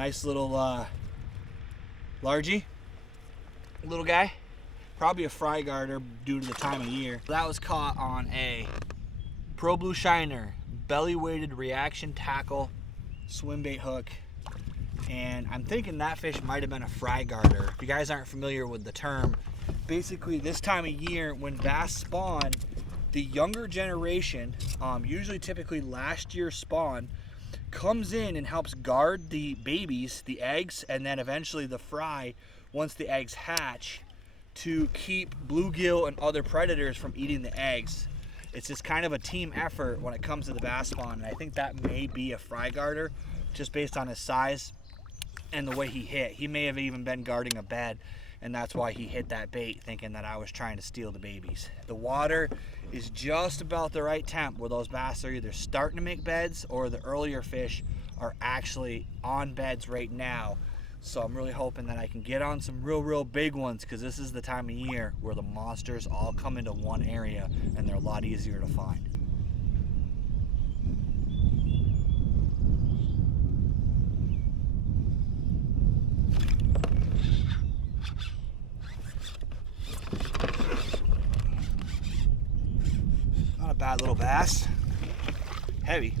Nice little largie, little guy. Probably a fry garter due to the time of year. That was caught on a Pro Blue Shiner belly weighted reaction tackle swim bait hook. And I'm thinking that fish might have been a fry garter. If you guys aren't familiar with the term, basically this time of year when bass spawn, the younger generation, typically last year's spawn, comes in and helps guard the babies, the eggs, and then eventually the fry once the eggs hatch, to keep bluegill and other predators from eating the eggs. It's just kind of a team effort when it comes to the bass spawn, and I think that may be a fry garter just based on his size and the way he hit. He may have even been guarding a bed, and that's why he hit that bait, thinking that I was trying to steal the babies. The water is just about the right temp where those bass are either starting to make beds or the earlier fish are actually on beds right now. So I'm really hoping that I can get on some real big ones, because this is the time of year where the monsters all come into one area and they're a lot easier to find. Not a bad little bass. Heavy.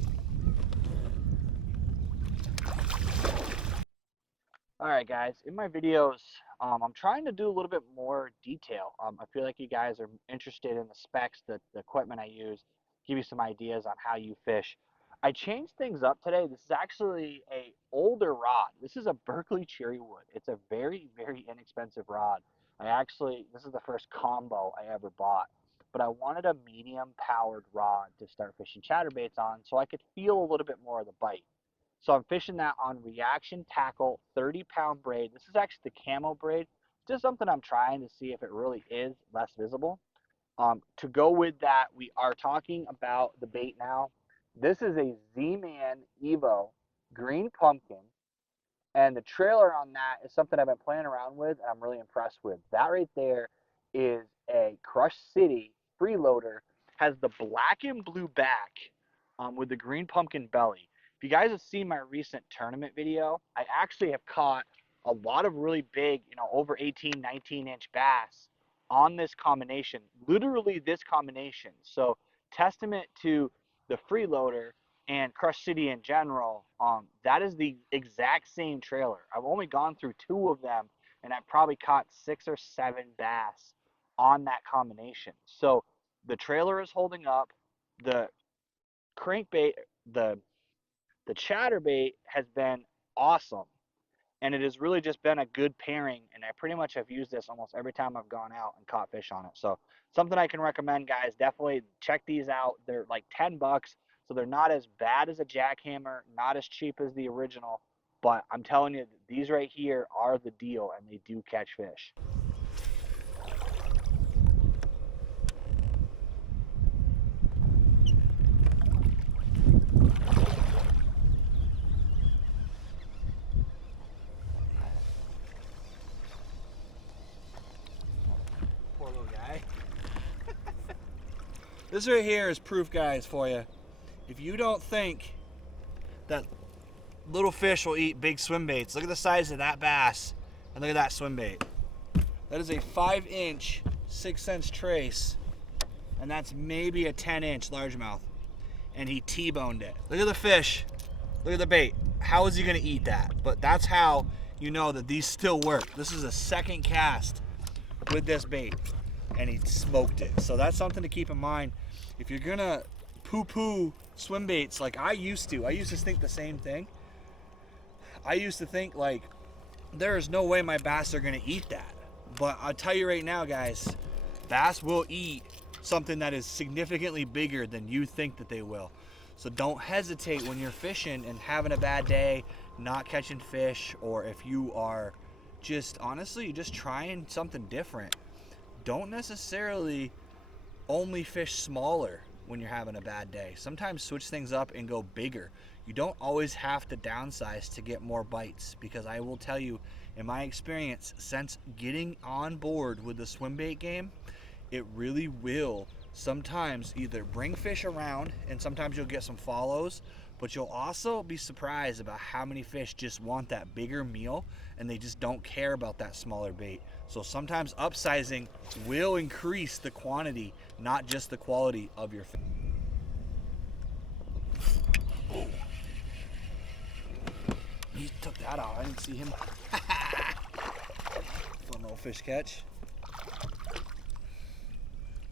Alright guys, in my videos, I'm trying to do a little bit more detail. I feel like you guys are interested in the specs, the equipment I use, give you some ideas on how you fish. I changed things up today. This is actually a older rod. This is a Berkeley Cherrywood. It's a very inexpensive rod. This is the first combo I ever bought. But I wanted a medium powered rod to start fishing chatterbaits on so I could feel a little bit more of the bite. So I'm fishing that on Reaction Tackle 30-pound braid. This is actually the camo braid. Just something I'm trying to see if it really is less visible. To go with that, we are talking about the bait now. This is a Zman Evo green pumpkin. And the trailer on that is something I've been playing around with and I'm really impressed with. That right there is a Crush City Freeloader. Has the black and blue back with the green pumpkin belly. If you guys have seen my recent tournament video, I actually have caught a lot of really big, over 18, 19-inch bass on this combination, literally this combination. So testament to the Freeloader and Crush City in general, that is the exact same trailer. I've only gone through 2 of them, and I've probably caught 6 or 7 bass on that combination. So the trailer is holding up. The crankbait, the chatterbait has been awesome, and it has really just been a good pairing, and I pretty much have used this almost every time I've gone out and caught fish on it. So something I can recommend, guys. Definitely check these out. They're like 10 bucks, so they're not as bad as a jackhammer, not as cheap as the original, but I'm telling you, these right here are the deal, and they do catch fish. Poor little guy. This right here is proof, guys, for you. If you don't think that little fish will eat big swim baits, look at the size of that bass and look at that swim bait. That is a 5-inch 6-cent trace, and that's maybe a 10-inch largemouth, and he T-boned it. Look at the fish. Look at the bait. How is he going to eat that? But that's how you know that these still work. This is a second cast with this bait, and he smoked it. So that's something to keep in mind. If you're going to poo-poo swim baits like I used to think the same thing. I used to think, like, there is no way my bass are going to eat that. But I'll tell you right now, guys, bass will eat something that is significantly bigger than you think that they will. So don't hesitate when you're fishing and having a bad day, not catching fish, or if you are just, honestly, just trying something different. Don't necessarily only fish smaller when you're having a bad day. Sometimes switch things up and go bigger. You don't always have to downsize to get more bites, because I will tell you, in my experience, since getting on board with the swim bait game, it really will sometimes either bring fish around, and sometimes you'll get some follows, But you'll also be surprised about how many fish just want that bigger meal and they just don't care about that smaller bait. So sometimes upsizing will increase the quantity, not just the quality of your fish. Oh. He took that out. I didn't see him. Fun little fish catch.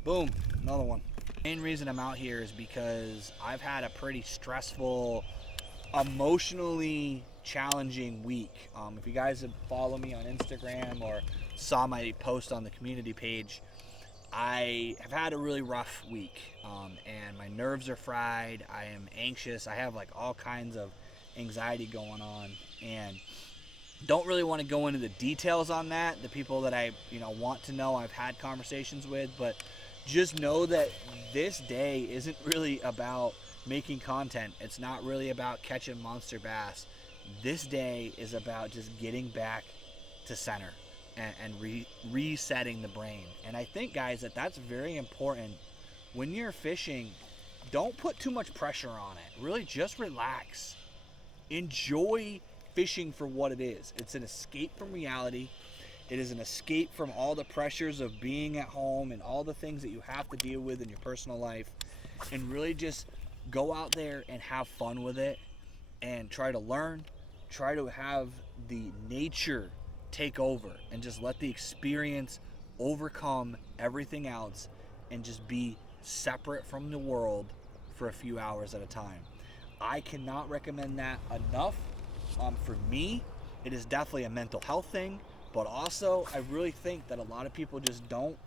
Boom, another one. The main reason I'm out here is because I've had a pretty stressful, emotionally challenging week. If you guys have followed me on Instagram or saw my post on the community page, I have had a really rough week, and my nerves are fried. I am anxious. I have like all kinds of anxiety going on, and don't really want to go into the details on that. The people that I want to know, I've had conversations with, but just know that this day isn't really about making content. It's not really about catching monster bass. This day is about just getting back to center and resetting the brain. And I think, guys, that's very important. When you're fishing, don't put too much pressure on it. Really just relax. Enjoy fishing for what it is. It's an escape from reality. It is an escape from all the pressures of being at home and all the things that you have to deal with in your personal life. And really just go out there and have fun with it and try to learn. Try to have the nature take over and just let the experience overcome everything else and just be separate from the world for a few hours at a time. I cannot recommend that enough. For me, it is definitely a mental health thing, but also I really think that a lot of people just don't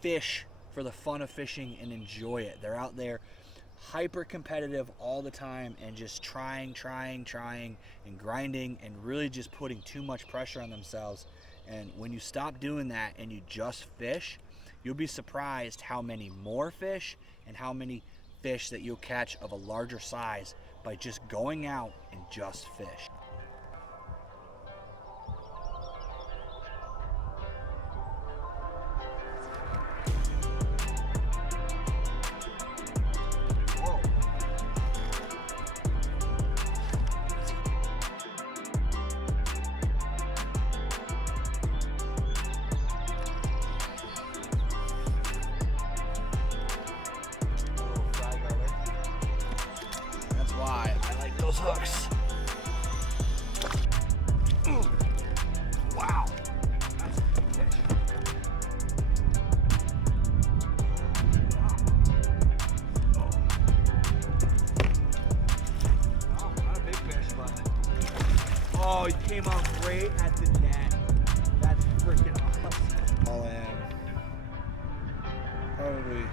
fish for the fun of fishing and enjoy it. They're out there hyper competitive all the time and just trying and grinding and really just putting too much pressure on themselves. And when you stop doing that and you just fish, you'll be surprised how many more fish and how many fish that you'll catch of a larger size by just going out and just fish. That's why I like those hooks. Wow, that's a big fish. Oh, not a big fish, but oh, he came out great at the net. That's freaking awesome. All in probably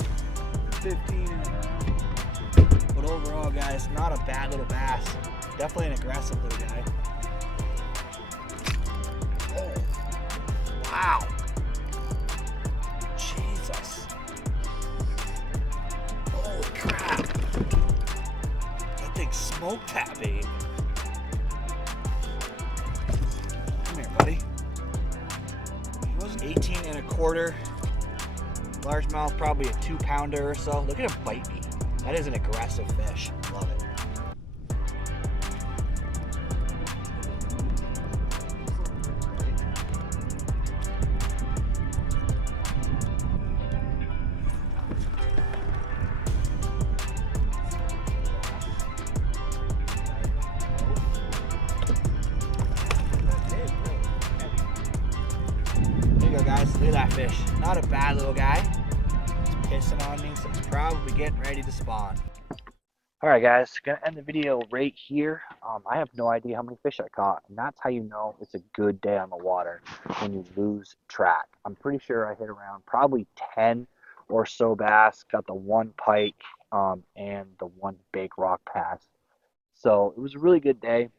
15 and a half. But overall, guys, not a bad little bass. Definitely an aggressive little guy. Oh, wow. Jesus. Holy crap. That thing smoked that bait. Come here, buddy. He was 18 and a quarter. Largemouth, probably a 2-pounder or so. Look at him bite me. That is an aggressive fish. Love it. There you go, guys. Look at that fish. Not a bad little guy. He's pissing on me, so he's probably getting ready to spawn. All right, guys, gonna end the video right here. I have no idea how many fish I caught, and that's how you know it's a good day on the water, when you lose track. I'm pretty sure I hit around probably 10 or so bass, got the one pike, and the one big rock bass. So it was a really good day.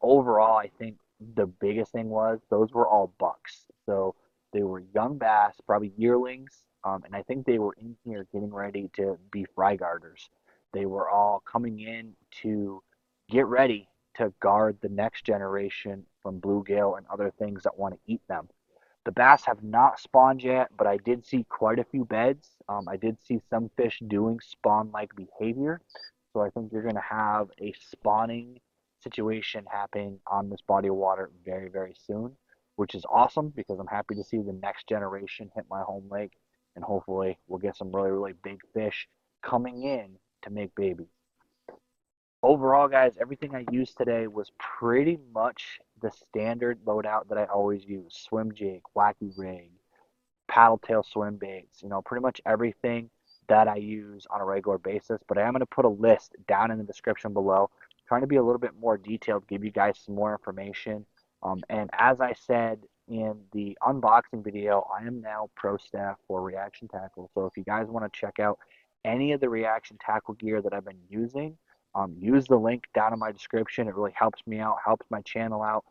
Overall, I think the biggest thing was those were all bucks. So they were young bass, probably yearlings, and I think they were in here getting ready to be fry guarders. They were all coming in to get ready to guard the next generation from bluegill and other things that want to eat them. The bass have not spawned yet, but I did see quite a few beds. I did see some fish doing spawn-like behavior. So I think you're going to have a spawning situation happening on this body of water very, very soon, which is awesome because I'm happy to see the next generation hit my home lake, and hopefully we'll get some really, really big fish coming in to make babies. Overall, guys, everything I used today was pretty much the standard loadout that I always use. Swim jig, wacky rig, paddle tail swim baits, pretty much everything that I use on a regular basis. But I am going to put a list down in the description below, trying to be a little bit more detailed, give you guys some more information. And as I said in the unboxing video, I am now pro staff for Reaction Tackle. So if you guys want to check out any of the Reaction Tackle gear that I've been using, use the link down in my description. It really helps me out, helps my channel out,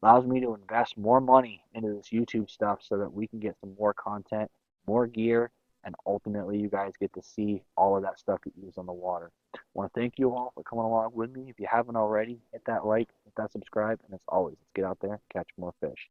allows me to invest more money into this YouTube stuff so that we can get some more content, more gear, and ultimately you guys get to see all of that stuff you use on the water. I want to thank you all for coming along with me. If you haven't already, hit that like, hit that subscribe, and as always, let's get out there and catch more fish.